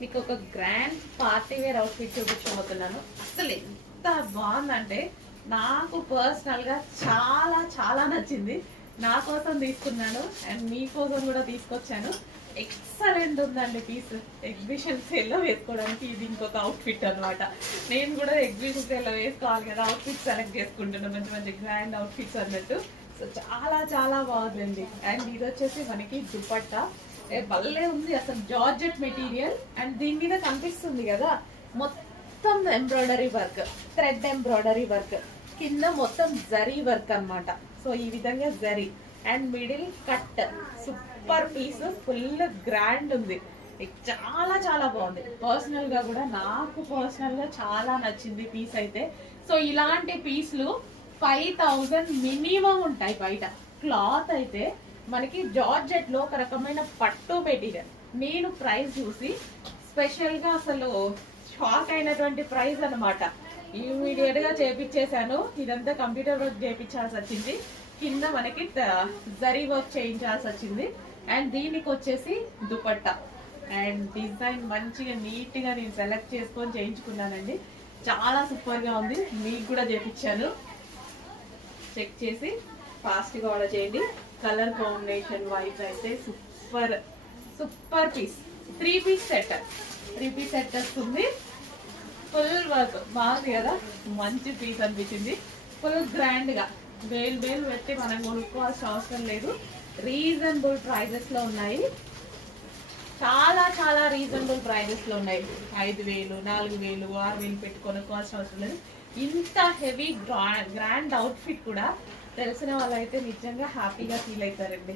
మీకు ఒక grand party wear outfit చూపించబోతున్నాను. అసలు ఎంత బాగుందంటే నాకు పర్సనల్ గా చాలా చాలా నచ్చింది. నా కోసం తీసుకున్నాను అండ్ మీకోసం కూడా తీసుకొచ్చాను. ఎక్సలెంట్ ఉందండి పీస్. ఎగ్జిబిషన్ సేల్లో వేసుకోవడానికి ఇది ఇంకొక అవుట్ఫిట్ అనమాట. నేను కూడా ఎగ్జిబిషన్ సేల్లో వేసుకోవాలి కదా, అవుట్ఫిట్ సెలెక్ట్ చేసుకుంటున్నాను మంచి మంచి గ్రాండ్ అవుట్ఫిట్స్ అన్నట్టు. సో చాలా చాలా బాగుందండి. అండ్ ఇది వచ్చేసి మనకి దుపట్టా భలే ఉంది అసలు, జార్జెట్ మెటీరియల్. అండ్ దీని మీద కనిపిస్తుంది కదా మొత్తం embroidery work, thread embroidery work, కింద మొత్తం జరీ వర్క్ అన్నమాట. సో ఈ విధంగా zari and middle cut. Super piece, full grand ఉంది. చాలా చాలా బాగుంది. పర్సనల్ గా కూడా నాకు పర్సనల్ గా చాలా నచ్చింది పీస్ అయితే. సో ఇలాంటి పీస్లు 5000 మినిమం ఉంటాయి బయట. క్లాత్ అయితే మనకి జార్జెట్ లో ఒక రకమైన పట్టు మెటీరియల్. నేను ప్రైస్ చూసి స్పెషల్ గా అసలు షాక్ అయినటువంటి ప్రైస్ అనమాట. ఇమీడియట్ గా చేపించేశాను. ఇదంతా కంప్యూటర్ వర్క్ చేయించాల్సి వచ్చింది, కింద మనకి జరీ వర్క్ చేయించాల్సి వచ్చింది. అండ్ దీనికి వచ్చేసి దుపట్టా అండ్ డిజైన్ మంచిగా నీట్ గా నేను సెలెక్ట్ చేసుకొని చేయించుకున్నానండి. చాలా సూపర్ గా ఉంది. మీకు కూడా చేయించాను, చెక్ చేసి ఫాస్ట్ గా ఆర్డర్ చేయండి. కలర్ కాంబినేషన్ వైజ్ అయితే super super piece. 3 piece set, 3 piece set వస్తుంది. ఫుల్ వర్క్ బాగుంది కదా, మంచి పీస్ అనిపించింది. ఫుల్ గ్రాండ్ గా వేలు వేలు పెట్టి మనం కొనుక్కోవాల్సిన అవసరం లేదు. రీజనబుల్ ప్రైజెస్ లో ఉన్నాయి, చాలా చాలా రీజనబుల్ ప్రైజెస్ లో ఉన్నాయి. 5000, 4000, 6000 పెట్టి కొనుక్కోవాల్సిన అవసరం లేదు. ఇంత హెవీ గ్రాండ్ అవుట్ఫిట్ కూడా తెలిసిన వాళ్ళైతే నిజంగా హ్యాపీగా ఫీల్ అవుతారండి.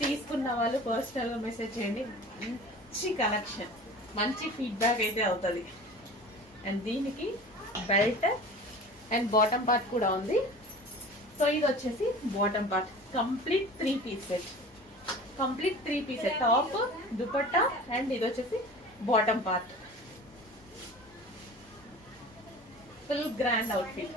తీసుకున్న వాళ్ళు పర్సనల్గా మెసేజ్ చేయండి. మంచి కలెక్షన్, మంచి ఫీడ్బ్యాక్ అయితే అవుతుంది. అండ్ దీనికి బెల్ట్ అండ్ బాటమ్ పార్ట్ కూడా ఉంది. సో ఇది వచ్చేసి bottom part, complete 3 piece set. Complete 3 piece set, top, dupatta and ఇది వచ్చేసి bottom part. Full grand outfit.